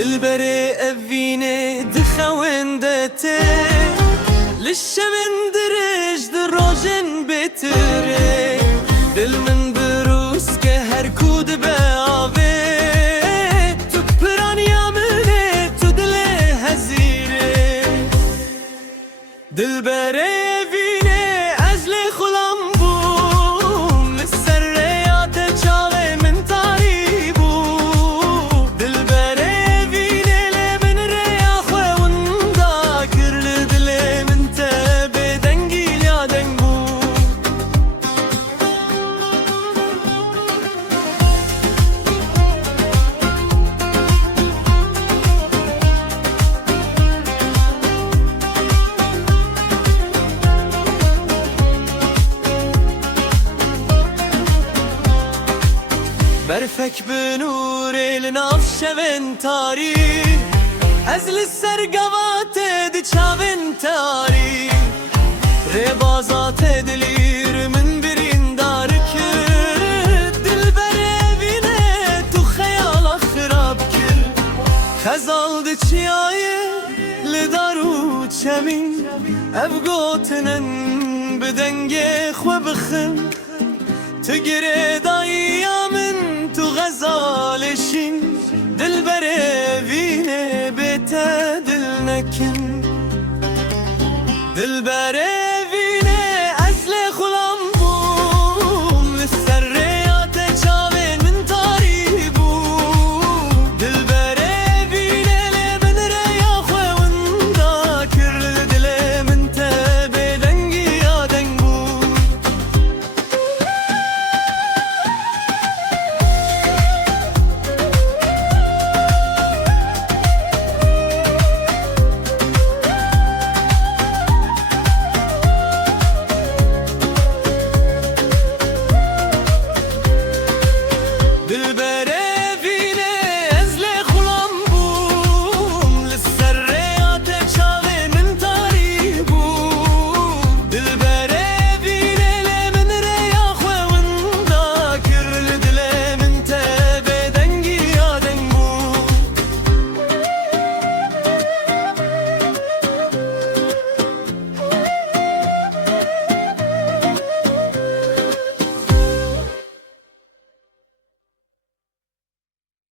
دلبري أفيني دخوندتي للشمن درج دروجن بتري دل من بروس كهركود بآبي تبران يامني تدلي هزيري دلبري أفيني أجلي خلام بوم للسريات تشاغي من تاريبو دلبري أفيني لبن رياخ ونداكر لدلي من تبي دنجيل يا دنبو برفك بنور الناف شبن تاري أزل السرقوات دي شابن تاري ربازات دلير من برين دارك دل بريبينه تو خيال خراب كر خزال دي چياي لدارو چمين افقوتنن بدنگي خو بخن تگره داي